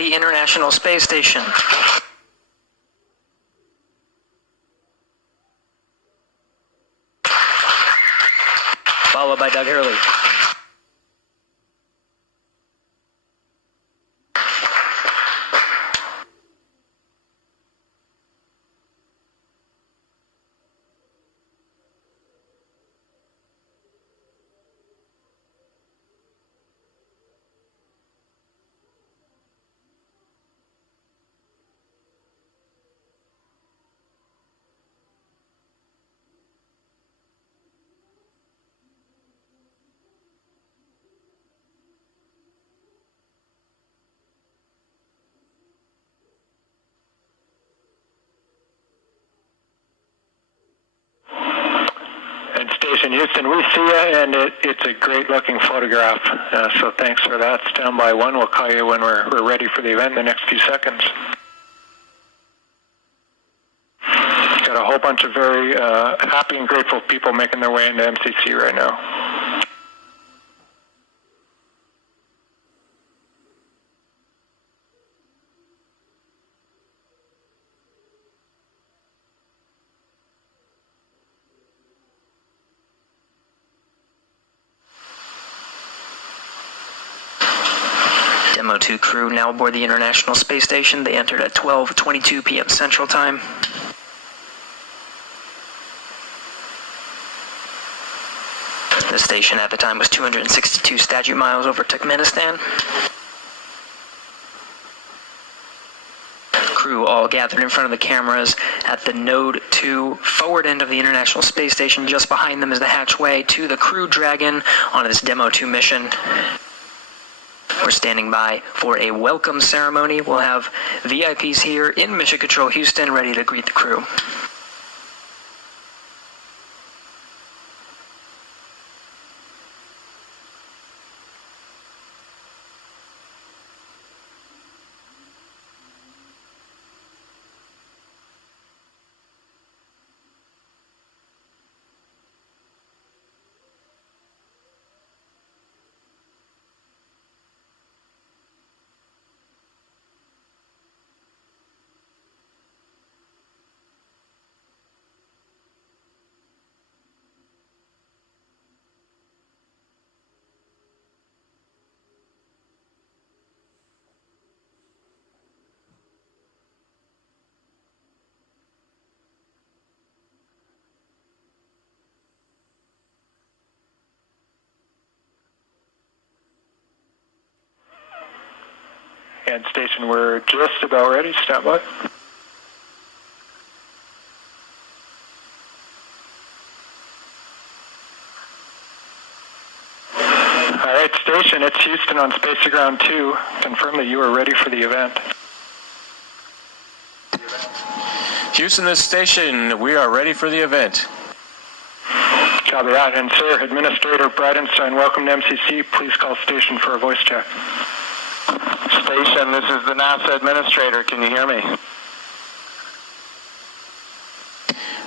the International Space Station. Followed by Doug Hurley. Station Houston, we see you, and it's a great-looking photograph. So thanks for that. Stand by one. We'll call you when we're ready for the event in the next few seconds. Got a whole bunch of very happy and grateful people making their way into MCC right now. Demo 2 crew now aboard the International Space Station. They entered at 12:22 p.m. Central Time. The station at the time was 262 statute miles over Turkmenistan. Crew all gathered in front of the cameras at the Node 2 forward end of the International Space Station. Just behind them is the hatchway to the Crew Dragon on this Demo 2 mission. We're standing by for a welcome ceremony. We'll have VIPs here in Mission Control Houston ready to greet the crew. And station, we're just about ready. Stand by. All right, station, it's Houston on Space Ground 2. Confirm that you are ready for the event. Houston, this station, we are ready for the event. Copy that. And sir, Administrator Bridenstine, welcome to MCC. Please call station for a voice check. Station, this is the NASA Administrator. Can you hear me?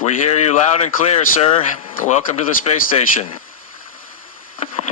We hear you loud and clear, sir. Welcome to the space station.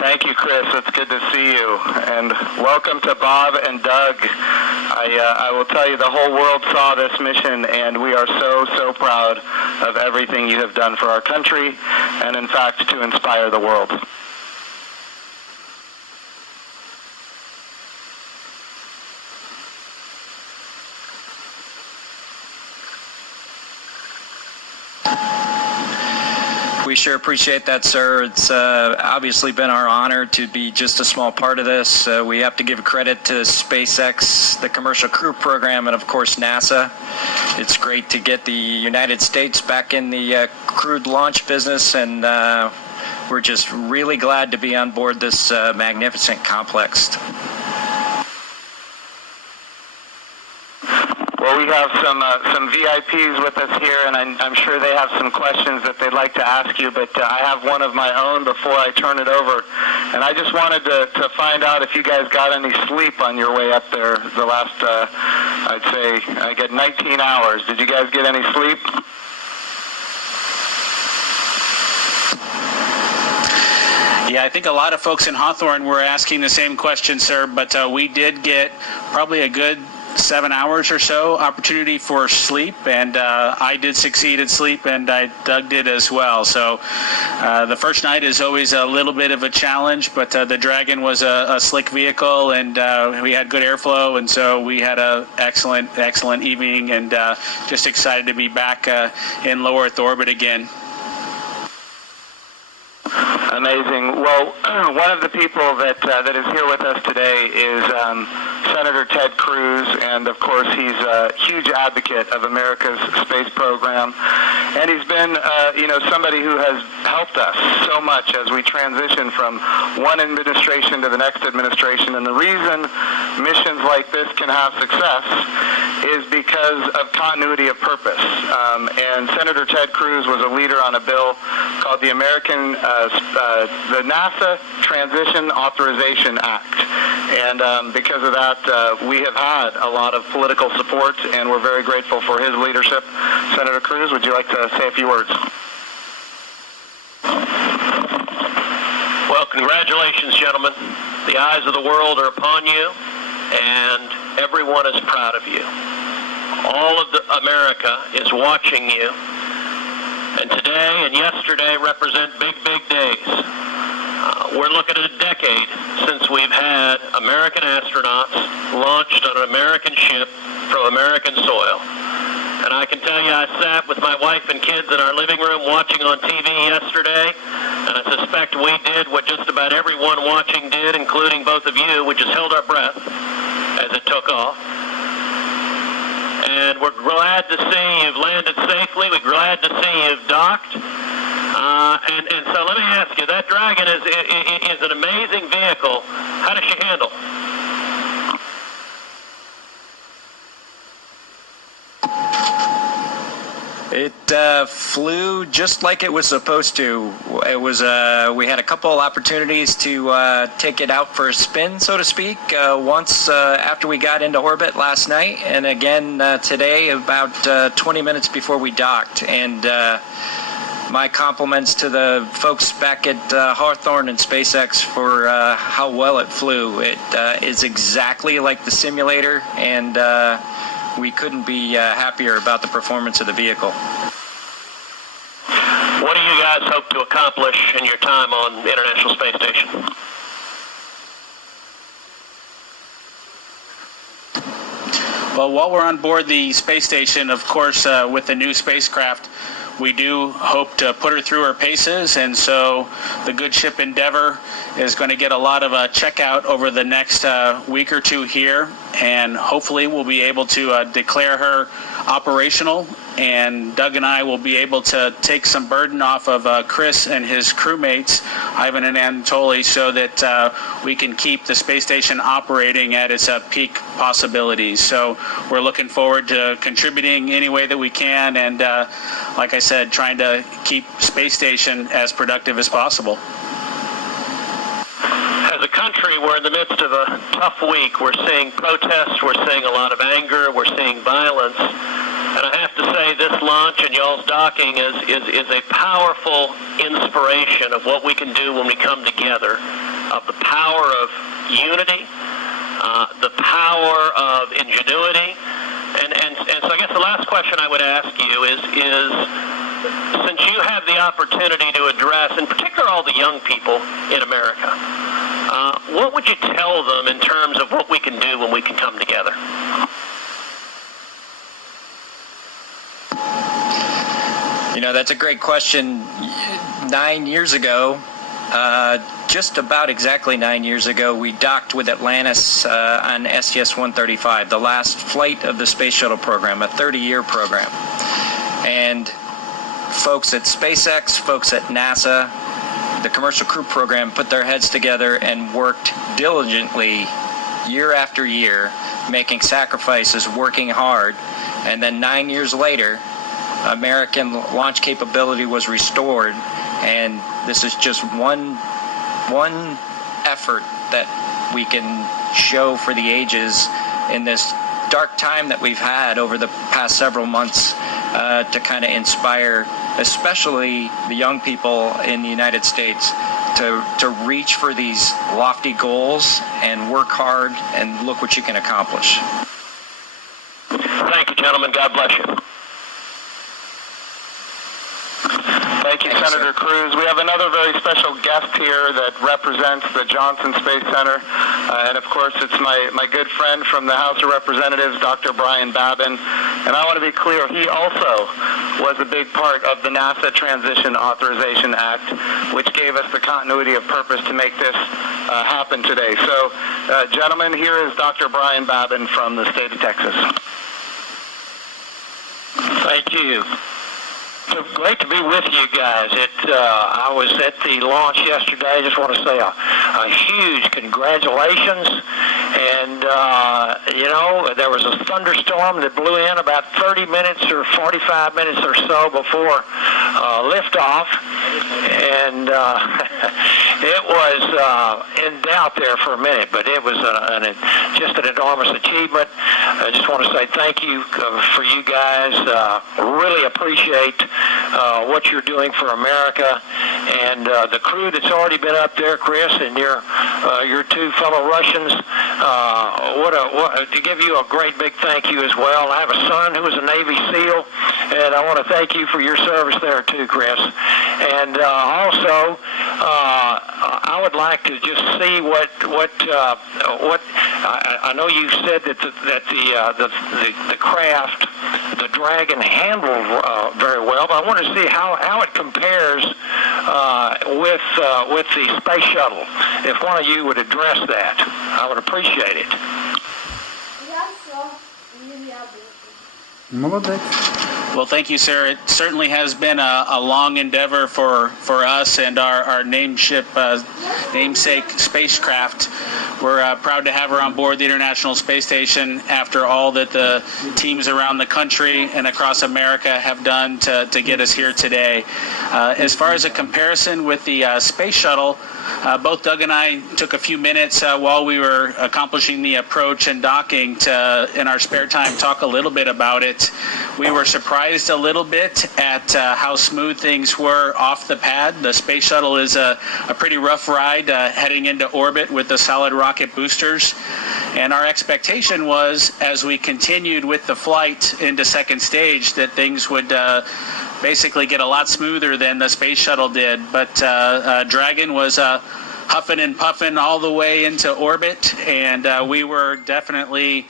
Thank you, Chris. It's good to see you. And welcome to Bob and Doug. I will tell you, the whole world saw this mission, and we are so proud of everything you have done for our country, and in fact, to inspire the world. We sure appreciate that, sir. It's obviously been our honor to be just a small part of this. We have to give credit to SpaceX, the Commercial Crew Program, and of course NASA. It's great to get the United States back in the crewed launch business, and we're just really glad to be on board this magnificent complex. Well, we have some VIPs with us here, and I'm sure they have some questions that they'd like to ask you, but I have one of my own before I turn it over. And I just wanted to find out if you guys got any sleep on your way up there the last, I'd say, I get 19 hours. Did you guys get any sleep? Yeah, I think a lot of folks in Hawthorne were asking the same question, sir, but we did get probably a good 7 hours or so opportunity for sleep, and I did succeed at sleep, and Doug did as well. So the first night is always a little bit of a challenge, but the Dragon was a slick vehicle, and we had good airflow, and so we had an excellent evening, and just excited to be back in low Earth orbit again. Amazing. Well, one of the people that is here with us today is Senator Ted Cruz, and of course he's a huge advocate of America's space program, and he's been somebody who has helped us so much as we transition from one administration to the next administration. And the reason missions like this can have success is because of continuity of purpose. And Senator Ted Cruz was a leader on a bill called the the NASA Transition Authorization Act. And because of that, we have had a lot of political support, and we're very grateful for his leadership. Senator Cruz, would you like to say a few words? Well, congratulations, gentlemen. The eyes of the world are upon you, and everyone is proud of you. All of America is watching you. And today and yesterday represent big, big days. We're looking at a decade since we've had American astronauts launched on an American ship from American soil. And I can tell you, I sat with my wife and kids in our living room watching on TV yesterday, and I suspect we did what just about everyone watching did, including both of you, which is held our breath as it took off. And we're glad to see you've landed safely. We're glad to see you've docked. And so let me ask you, that Dragon is an amazing vehicle. How does she handle? It flew just like it was supposed to. It was we had a couple opportunities to take it out for a spin, so to speak, once after we got into orbit last night, and again today about 20 minutes before we docked. And my compliments to the folks back at Hawthorne and SpaceX for how well it flew. It is exactly like the simulator, and we couldn't be happier about the performance of the vehicle. What do you guys hope to accomplish in your time on the International Space Station? Well, while we're on board the space station, of course, with the new spacecraft, we do hope to put her through her paces, and so the good ship Endeavour is going to get a lot of checkout over the next week or two here, and hopefully we'll be able to declare her operational, and Doug and I will be able to take some burden off of Chris and his crewmates, Ivan and Anatoly, so that we can keep the space station operating at its peak possibilities. So we're looking forward to contributing any way that we can, and like I said, trying to keep space station as productive as possible. As a country, we're in the midst of a tough week. We're seeing protests, we're seeing a lot of anger, we're seeing violence. And I have to say, this launch and y'all's docking is a powerful inspiration of what we can do when we come together, of the power of unity, the power of ingenuity. And so I guess the last question I would ask you is since you have the opportunity to address, in particular, all the young people in America, what would you tell them in terms of what we can do when we can come together? You know, that's a great question. 9 years ago, just about exactly 9 years ago, we docked with Atlantis on STS-135, the last flight of the Space Shuttle program, a 30-year program. And folks at SpaceX, folks at NASA, the Commercial Crew Program put their heads together and worked diligently year after year, making sacrifices, working hard. And then 9 years later, American launch capability was restored, and this is just one effort that we can show for the ages in this dark time that we've had over the past several months to kind of inspire, especially the young people in the United States, to reach for these lofty goals and work hard, and look what you can accomplish. Thank you, gentlemen. God bless you. Thank you, Senator Cruz. We have another very special guest here that represents the Johnson Space Center. And of course, it's my good friend from the House of Representatives, Dr. Brian Babin. And I want to be clear, he also was a big part of the NASA Transition Authorization Act, which gave us the continuity of purpose to make this happen today. So, gentlemen, here is Dr. Brian Babin from the state of Texas. Thank you. So great to be with you guys. I was at the launch yesterday. I just want to say a huge congratulations. And, there was a thunderstorm that blew in about 30 minutes or 45 minutes or so before liftoff. And it was in doubt there for a minute, but it was just an enormous achievement. I just want to say thank you for you guys. Really appreciate what you're doing for America, and the crew that's already been up there, Chris, and your two fellow Russians. To give you a great big thank you as well. I have a son who is a Navy SEAL, and I want to thank you for your service there too, Chris. And also, I would like to just see what I know you said that the craft, the Dragon, handled very well, but I want to see how it compares with the space shuttle. If one of you would address that, I would appreciate it. Well, thank you, sir. It certainly has been a long endeavor for us and our namesake spacecraft. We're proud to have her on board the International Space Station after all that the teams around the country and across America have done to get us here today. As far as a comparison with the space shuttle, both Doug and I took a few minutes while we were accomplishing the approach and docking to, in our spare time, talk a little bit about it. We were surprised a little bit at how smooth things were off the pad. The space shuttle is a pretty rough ride heading into orbit with the solid rocket boosters. And our expectation was, as we continued with the flight into second stage, that things would basically get a lot smoother than the space shuttle did. But Dragon was huffing and puffing all the way into orbit, and we were definitely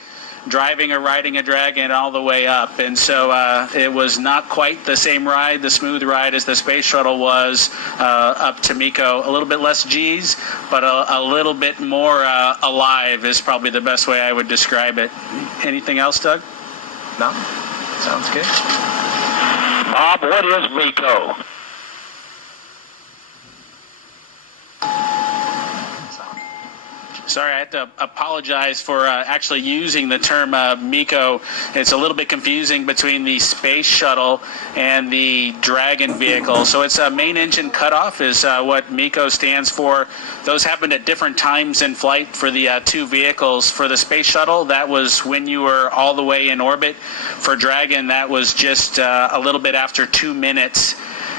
driving or riding a Dragon all the way up. And so it was not quite the same ride, the smooth ride, as the space shuttle was up to MECO. A little bit less G's, but a little bit more alive is probably the best way I would describe it. Anything else, Doug? No? Sounds good. Bob, what is MECO? Sorry, I have to apologize for actually using the term MECO. It's a little bit confusing between the space shuttle and the Dragon vehicle. So it's a main engine cutoff is what MECO stands for. Those happened at different times in flight for the two vehicles. For the space shuttle, that was when you were all the way in orbit. For Dragon, that was just a little bit after 2 minutes.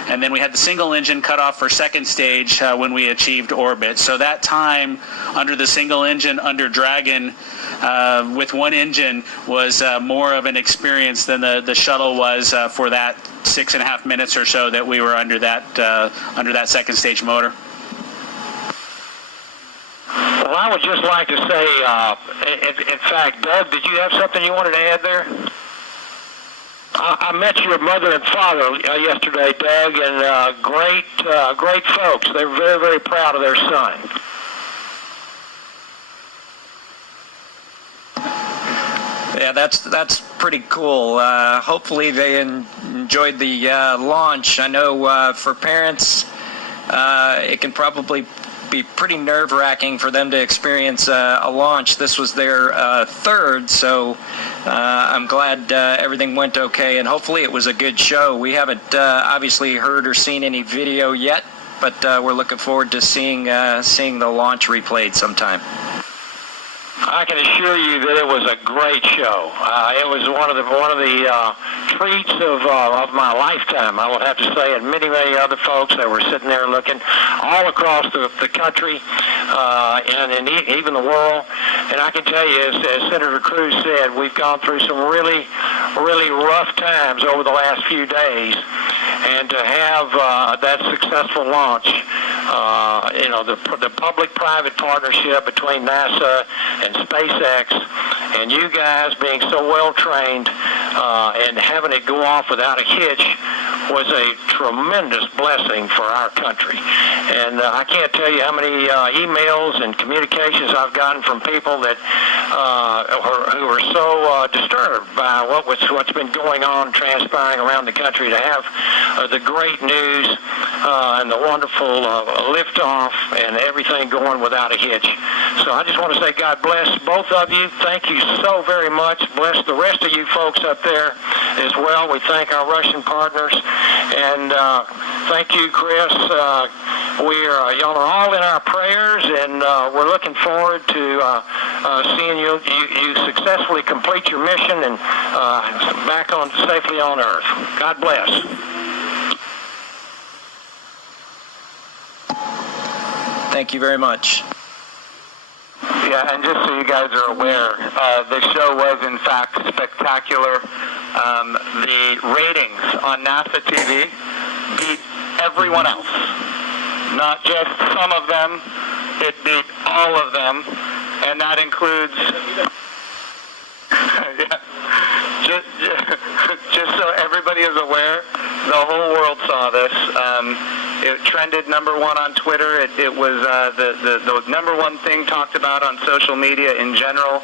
And then we had the single engine cutoff for second stage when we achieved orbit. So that time under the single engine under Dragon with one engine was more of an experience than the shuttle was for that 6.5 minutes or so that we were under that second stage motor. Well, I would just like to say, in fact, Doug, did you have something you wanted to add there? I met your mother and father yesterday, Doug, and great folks. They're very, very proud of their son. Yeah, that's pretty cool. Hopefully they enjoyed the launch. I know for parents, it can probably be pretty nerve-wracking for them to experience a launch. This was their third, so I'm glad everything went okay, and hopefully it was a good show. We haven't obviously heard or seen any video yet, but we're looking forward to seeing the launch replayed sometime. I can assure you that it was a great show. It was one of the treats of my lifetime, I would have to say, and many other folks that were sitting there looking all across the country and even the world. And I can tell you, as Senator Cruz said, we've gone through some really rough times over the last few days, and to have that successful launch, the public-private partnership between NASA and SpaceX, and you guys being so well trained and having it go off without a hitch was a tremendous blessing for our country. And I can't tell you how many emails and communications I've gotten from people that who are so disturbed by what's been going on, transpiring around the country, to have the great news and the wonderful liftoff and everything going without a hitch. So I just want to say God bless both of you. Thank you so very much. Bless the rest of you folks up there as well. We thank our Russian partners. And thank you, Chris. Y'all are all in our prayers, and we're looking forward to seeing you successfully complete your mission and back on safely on Earth. God bless. Thank you very much. Yeah, and just so you guys are aware, the show was in fact spectacular. The ratings on NASA TV beat everyone else. Not just some of them, it beat all of them, and that includes... just so everybody is aware, the whole world saw this. It trended #1 on Twitter. It was the #1 thing talked about on social media in general.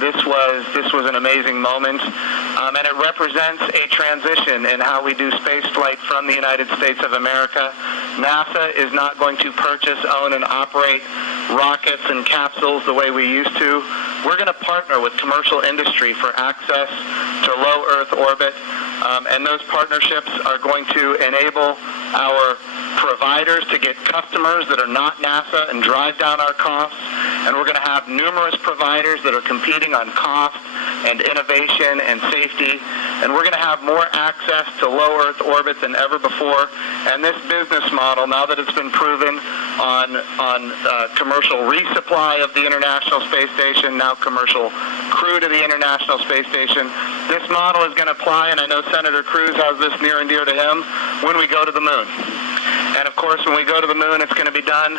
This was an amazing moment, and it represents a transition in how we do space flight from the United States of America. NASA is not going to purchase, own, and operate rockets and capsules the way we used to. We're going to partner with commercial industry for access to low Earth orbit, and those partnerships are going to enable our providers to get customers that are not NASA and drive down our costs. And we're going to have numerous providers that are competing on cost and innovation and safety. And we're going to have more access to low Earth orbit than ever before. And this business model, now that it's been proven on commercial resupply of the International Space Station, now commercial crew to the International Space Station, this model is going to apply, and I know Senator Cruz has this near and dear to him, when we go to the moon. And of course, when we go to the moon, it's going to be done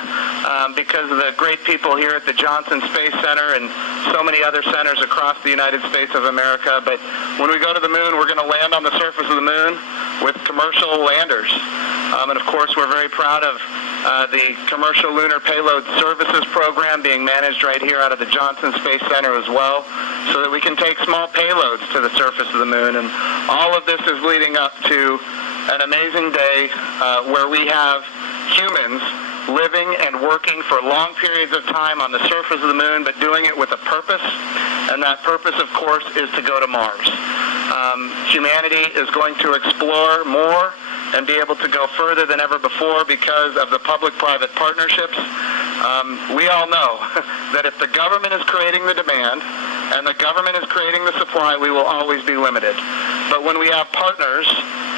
because of the great people here at the Johnson Space Center and so many other centers across the United States of America. But when we go to the moon, we're going to land on the surface of the moon with commercial landers. And of course, we're very proud of the Commercial Lunar Payload Services Program being managed right here out of the Johnson Space Center as well, so that we can take small payloads to the surface of the moon. And all of this is leading up to an amazing day where we have humans living and working for long periods of time on the surface of the moon, but doing it with a purpose, and that purpose, of course, is to go to Mars. Humanity is going to explore more and be able to go further than ever before because of the public-private partnerships. We all know that if the government is creating the demand and the government is creating the supply, we will always be limited. But when we have partners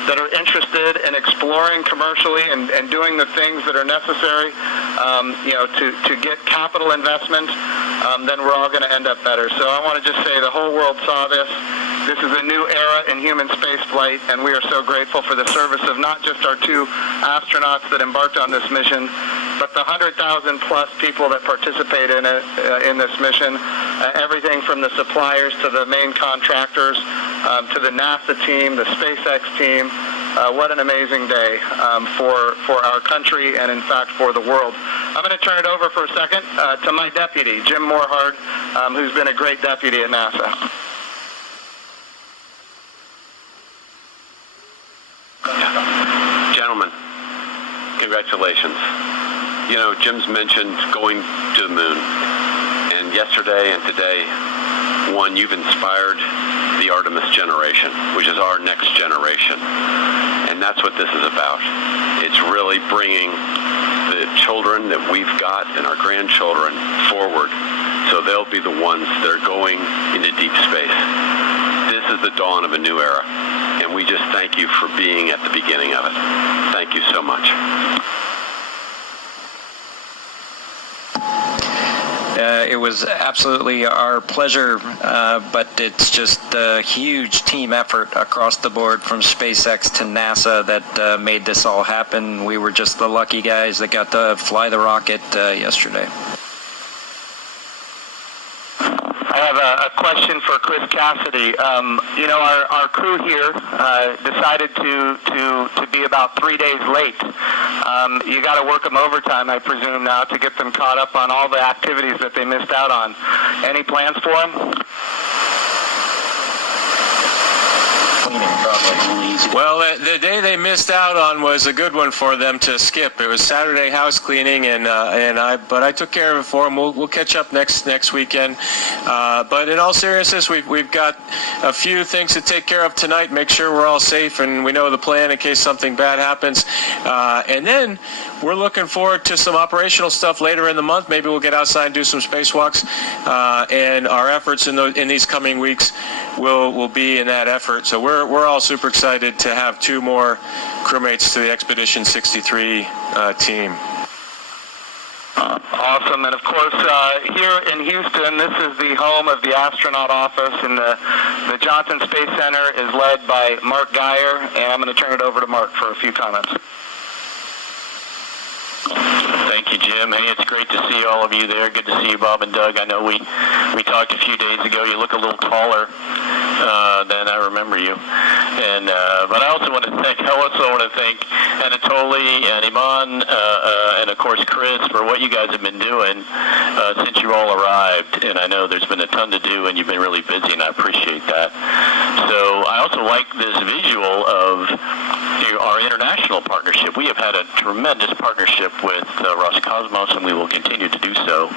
that are interested in exploring commercially and doing the things that are necessary, to get capital investment, then we're all going to end up better. So I want to just say the whole world saw this. This is a new era in human space flight, and we are so grateful for the service of not just our 2 astronauts that embarked on this mission, but the 100,000 plus people that participate in it, in this mission. Everything from the suppliers to the main contractors, to the NASA team, the SpaceX team. What an amazing day for our country and, in fact, for the world. I'm going to turn it over for a second to my deputy, Jim Morehard, who's been a great deputy at NASA. Gentlemen, congratulations. You know, Jim's mentioned going to the moon, and yesterday and today, you've inspired the Artemis generation, which is our next generation, and that's what this is about. It's really bringing the children that we've got and our grandchildren forward So they'll be the ones that are going into deep space. This is the dawn of a new era, and we just thank you for being at the beginning of it. Thank you so much. It was absolutely our pleasure, but it's just a huge team effort across the board from SpaceX to NASA that made this all happen. We were just the lucky guys that got to fly the rocket yesterday. I have a question for Chris Cassidy. You know, our crew here decided to be about 3 days late. You got to work them overtime, I presume, now to get them caught up on all the activities that they missed out on. Any plans for them? Well, the day they missed out on was a good one for them to skip. It was Saturday house cleaning, but I took care of it for them. We'll catch up next weekend. But in all seriousness, we've got a few things to take care of tonight. Make sure we're all safe and we know the plan in case something bad happens. And then we're looking forward to some operational stuff later in the month. Maybe we'll get outside and do some spacewalks. And our efforts in these coming weeks will be in that effort. So we're all super excited to have 2 more crewmates to the Expedition 63 team. Awesome. And of course, here in Houston, this is the home of the astronaut office, and the Johnson Space Center is led by Mark Geyer, and I'm going to turn it over to Mark for a few comments. Thank you, Jim. Hey, it's great to see all of you there. Good to see you, Bob and Doug. I know we talked a few days ago. You look a little taller than I remember you. And but I also want to thank Anatoly and Iman and of course Chris for what you guys have been doing since you all arrived. And I know there's been a ton to do, and you've been really busy, and I appreciate that. So I also like this visual of our international partnership. We have had a tremendous partnership with Roscosmos, and we will continue to do so.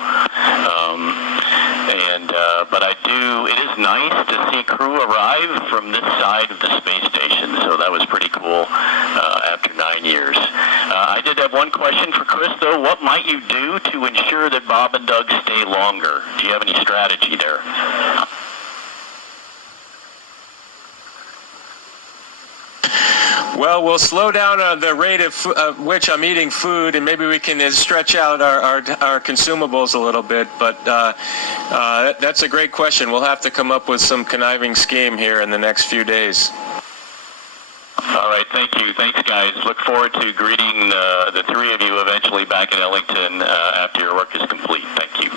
But it is nice to see crew arrive from this side of the space station, so that was pretty cool after 9 years. I did have one question for Chris, though. What might you do to ensure that Bob and Doug stay longer? Do you have any strategy there? Well, we'll slow down the rate of which I'm eating food, and maybe we can stretch out our consumables a little bit. But that's a great question. We'll have to come up with some conniving scheme here in the next few days. All right, thank you. Thanks, guys. Look forward to greeting the 3 of you eventually back in Ellington after your work is complete. Thank you.